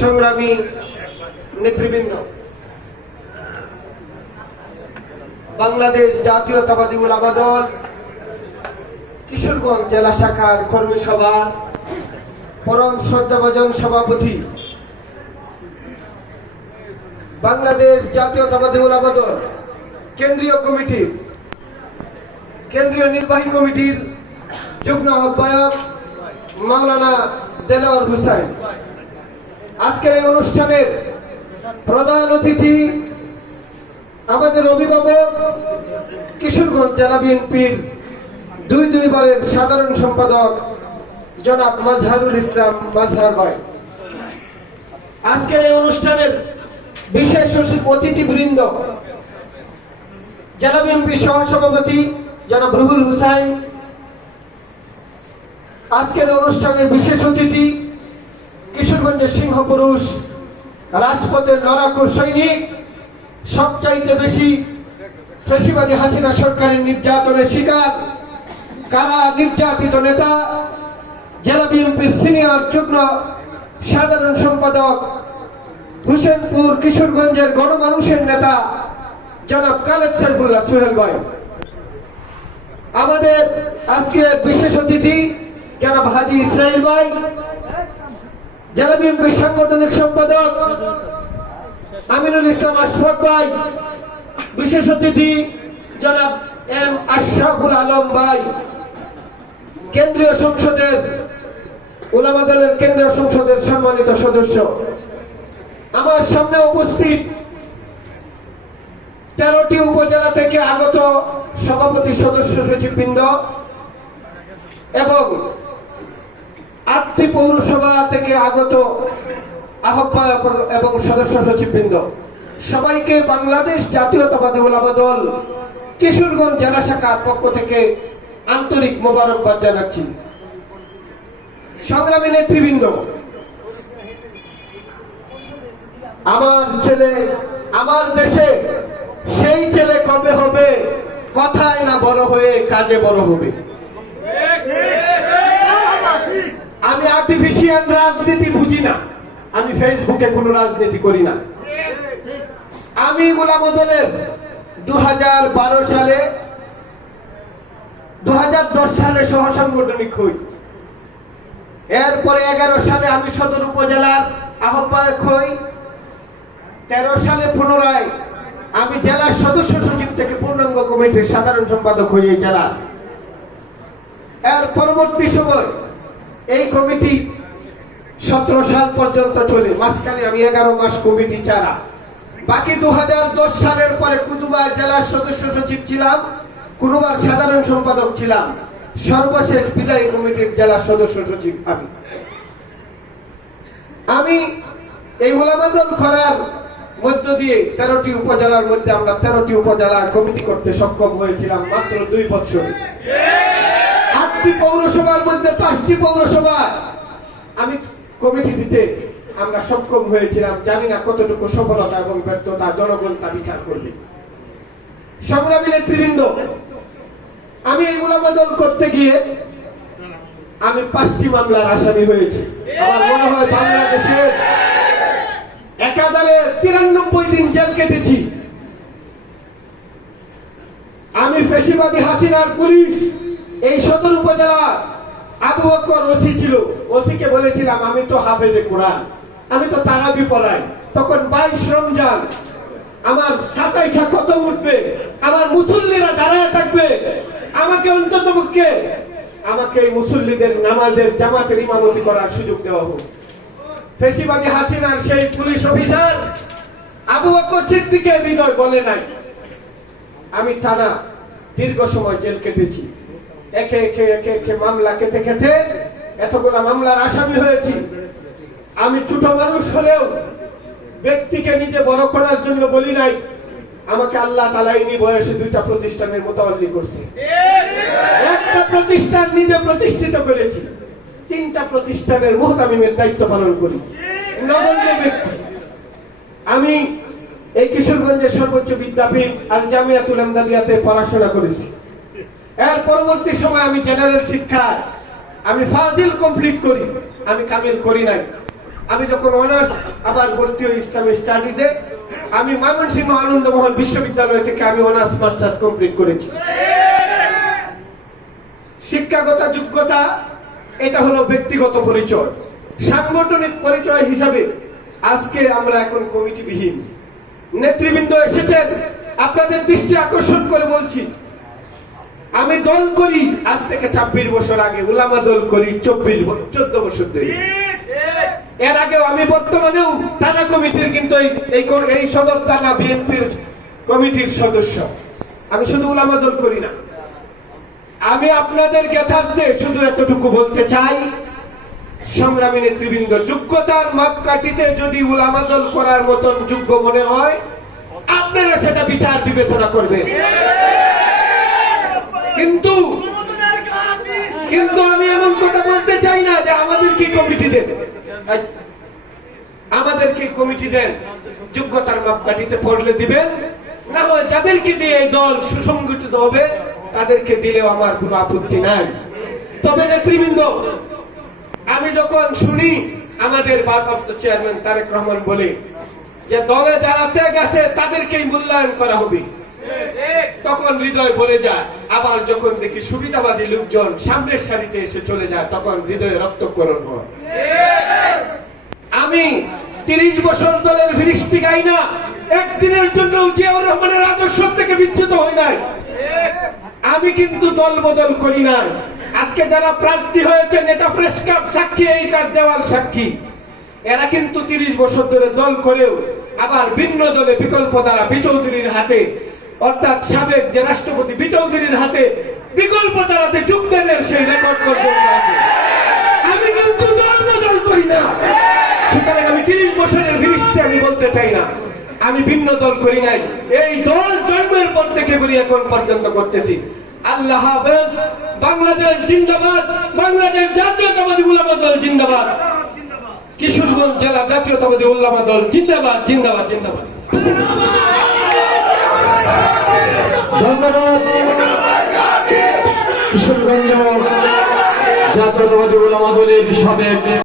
সংগ্রামী নেতৃবৃন্দ, বাংলাদেশ জাতীয়তাবাদী উলামা দল কিশোরগঞ্জ জেলা শাখার কর্মী সভার পরম শ্রদ্ধাভাজন সভাপতি, বাংলাদেশ জাতীয়তাবাদী উলামা দল কেন্দ্রীয় কমিটির কেন্দ্রীয় নির্বাহী কমিটির যুগ্ম আহ্বায়ক মাওলানা দেলোয়ার হোসেন, আজকের এই অনুষ্ঠানের প্রধান অতিথি আমাদের অভিভাবক কিশোরগঞ্জ জেলা বিএনপির দুইবারের সাধারণ সম্পাদক জনাব মাজহারুল ইসলাম মাজহার ভাই, আজকের এই অনুষ্ঠানের বিশেষ অতিথিবৃন্দ জেলা বিএনপির সহসভাপতি জনাব রুহুল হুসাইন, আজকের অনুষ্ঠানের বিশেষ অতিথি কিশোরগঞ্জের সিংহপুরুষ, রাজপথের লড়াকু সৈনিক, সবচাইতে বেশি ফ্যাসিবাদী হাসিনা সরকারের নির্যাতনের শিকার, কারা নির্যাতিত নেতা, জেলা বিএনপির সিনিয়র যুগ্ম সাধারণ সম্পাদক, হুসেনপুর কিশোরগঞ্জের গণমানুষের নেতা জনাব খালেদ সাইফুল্লাহ সোহেল ভাই, আমাদের আজকের বিশেষ অতিথি জনাব হাজী ইসরাইল ভাই, জেলা বিএনপির সাংগঠনিক সম্পাদক আমিনুল ইসলাম আশফাক ভাই, বিশেষ অতিথি জনাব এম আশরাফুল আলম ভাই, কেন্দ্রীয় সংসদের উলামা দলের কেন্দ্রীয় সংসদের সম্মানিত সদস্য, আমার সামনে উপস্থিত 13টি উপজেলা থেকে আগত সভাপতি সদস্য সচিববৃন্দ এবং 8টি পৌরসভা থেকে আগত আহ্বায়ক এবং সদস্য সচিববৃন্দ, সবাইকে বাংলাদেশ জাতীয়তাবাদী উলামা দল কিশোরগঞ্জ জেলা শাখার পক্ষ থেকে আন্তরিক মোবারকবাদ জানাচ্ছি। সংগ্রামী নেতৃবৃন্দ, আমার ছেলে আমার দেশে সেই ছেলে কবে হবে, কথায় না বড় হয়ে কাজে বড় হবে। আমি আর্টিফিশিয়াল রাজনীতি বুঝি না, আমি ফেসবুকে কোনো রাজনীতি করি না। আমি উলামা দলের 2012 সালে 2010 সালে সহ সাংগঠনিক হই, এরপরে 11 সালে আমি সদর উপজেলার আহ্বায়ক হই, 13 সালে পুনরায় আমি জেলার সদস্য সচিব থেকে পূর্ণাঙ্গ কমিটির সাধারণ সম্পাদক হই এই জেলা। এর পরবর্তী সময় এই কমিটি 17 সাল পর্যন্ত চলে, মাঝখানে আমি 11 মাস কমিটি চালা। বাকি 2010 সালের পরে কুতুবার জেলার সদস্য সচিব ছিলাম, কোনোবার সাধারণ সম্পাদক ছিলাম, সর্বশেষ বিদায়ী কমিটির জেলার সদস্য সচিব আমি। এই উলামা দল করার মধ্য দিয়ে 13টি উপজেলার মধ্যে আমরা 13টি উপজেলার কমিটি করতে সক্ষম হয়েছিলাম মাত্র 2 বছরে। 8টি পৌরসভার মধ্যে 5টি পৌরসভা আমি কমিটি দিতে আমরা সক্ষম হয়েছিলাম। জানি না কতটুকু সফলতা এবং ব্যর্থতা, জনগণ তা বিচার করবে। সংগ্রামী নেতৃবৃন্দ, আমি এই উলামা দল করতে গিয়ে আমি 5টি মামলার আসামি হয়েছি। আমার মনে হয় বাংলাদেশের একাধারে 93 দিন জেল কেটেছি। আমি ফ্যাসিবাদী হাসিনার পুলিশ এই সদর উপজেলা আবু বকর ওসি ছিল, ওসিকে বলেছিলাম আমি তো হাফেজে কোরআন, আমি তো তারাবি পড়াই। তখন 22 রমজান আমার 27 খতম উঠবে, আমার মুসল্লিরা দাঁড়ায় থাকবে, আমাকে অন্তত পক্ষে আমাকে এই মুসল্লিদের নামাজের জামাতের ইমামতি করার সুযোগ দেওয়া হোক। ফ্যাসিবাদী হাসিনার সেই পুলিশ অফিসার আবু বকর সিদ্দিকের হৃদয় বলে নাই। আমি টানা দীর্ঘ সময় জেল কেটেছি, একে একে মামলা কেটে কেটে এতগুলা মামলার আসামি হয়েছি। আমি ছোট মানুষ হলেও ব্যক্তিকে নিজে বড় করার জন্য বলি নাই। আমাকে আল্লাহ তাআলা এই বয়সে 2টা প্রতিষ্ঠানের মোতাবেক করছে। একটা প্রতিষ্ঠান নিজে প্রতিষ্ঠিত করেছি, 3টা প্রতিষ্ঠানের মুহতামিমের দায়িত্ব পালন করি। নগণ্য ব্যক্তি আমি এই কিশোরগঞ্জের সর্বোচ্চ বিদ্যাপীঠ আল জামিয়াতুল আমদাদিয়াতে পড়াশোনা করেছি। এর পরবর্তী সময় আমি জেনারেল শিক্ষা আমি ফাজিল কমপ্লিট করি। আমি কামিল করি নাই। আমি যখন অনার্স আবার ভর্তি হই ইসলামিক স্টাডিজে, আমি ময়মনসিংহ আনন্দমোহন বিশ্ববিদ্যালয় থেকে আমি অনার্স মাস্টার্স কমপ্লিট করেছি। শিক্ষাগত যোগ্যতা এটা হলো ব্যক্তিগত পরিচয়। সাংগঠনিক পরিচয় হিসাবে আজকে আমরা এখন কমিটিবিহীন। নেতৃবৃন্দ এসেছেন, আপনাদের দৃষ্টি আকর্ষণ করে বলছি, আমি দল করি আজ থেকে 26 বছর আগে, উলামা দল করি 14 বছর ধরে। এর আগেও আমি বর্তমানেও থানা কমিটির কিন্তু এই সদর থানা বিএনপির কমিটির সদস্য। আমি শুধু উলামা দল করি না। আমি আপনাদের জ্ঞাতার্থে শুধু এতটুকু বলতে চাই, সংগ্রামী নেতৃবৃন্দ, যোগ্যতার মাপকাঠিতে যদি উলামা দল করার মতন যোগ্য মনে হয়, আপনারা সেটা বিচার বিবেচনা করবেন। কিন্তু আমি এমন কথা বলতে চাই না যে আমাদেরকে কমিটি দেন, আমাদেরকে কমিটি দেন, যোগ্যতার মাপকাঠিতে পড়লে দিবেন, না হয় যাদেরকে দিয়ে এই দল সুসংগঠিত হবে তাদেরকে দিলেও আমার কোনো আপত্তি নাই। তবে নেতৃবৃন্দ, আমি যখন শুনি আমাদের ভারপ্রাপ্ত চেয়ারম্যান তারেক রহমান বলে যে দলে যারা ত্যাগ আছে তাদেরকেই মূল্যায়ন করা হবে, তখন হৃদয় ভরে যায়। আবার যখন দেখি সুবিধাবাদী লোকজন সামনের সারিতে এসে চলে যায়, তখন হৃদয়ে রক্তক্ষরণ হয়। আমি 30 বছর দলের ফিরিস্তি গাই না, একদিনের জন্য জিয়াউর রহমানের আদর্শ থেকে বিচ্যুত হই নাই। আমি কিন্তু দল বদল করি নাই। আজকে যারা প্রার্থী হয়েছেন এটা প্রেস ক্লাব সাক্ষী, এই কার দেওয়াল সাক্ষী, এরা কিন্তু 30 বছর ধরে দল করেও আবার ভিন্ন দলে বিকল্প দ্বারা বিচৌধুরীর হাতে, অর্থাৎ সাবেক যে রাষ্ট্রপতি বিচৌধুরীর হাতে বিকল্প দ্বারাতে যোগদানের সেই রেকর্ড পর্যন্ত আছে। আমি কিন্তু দল বদল করি না। সুতরাং আমি 30 বছরের ফিরিস্তি আমি বলতে চাই না। আমি ভিন্ন দল করি নাই, এই দল জন্মের পর থেকে করি, এখন পর্যন্ত করতেছি। আল্লাহ হাফেজ। বাংলাদেশ জিন্দাবাদ, বাংলাদেশ জাতীয়তাবাদী উলামা দল জিন্দাবাদ, কিশোরগঞ্জ জেলা জাতীয়তাবাদী উলামা দল জিন্দাবাদ, জিন্দাবাদ, জিন্দাবাদ। ধন্যবাদ। কিশোরগঞ্জ জাতীয়তাবাদী উলামা দলের সাবেক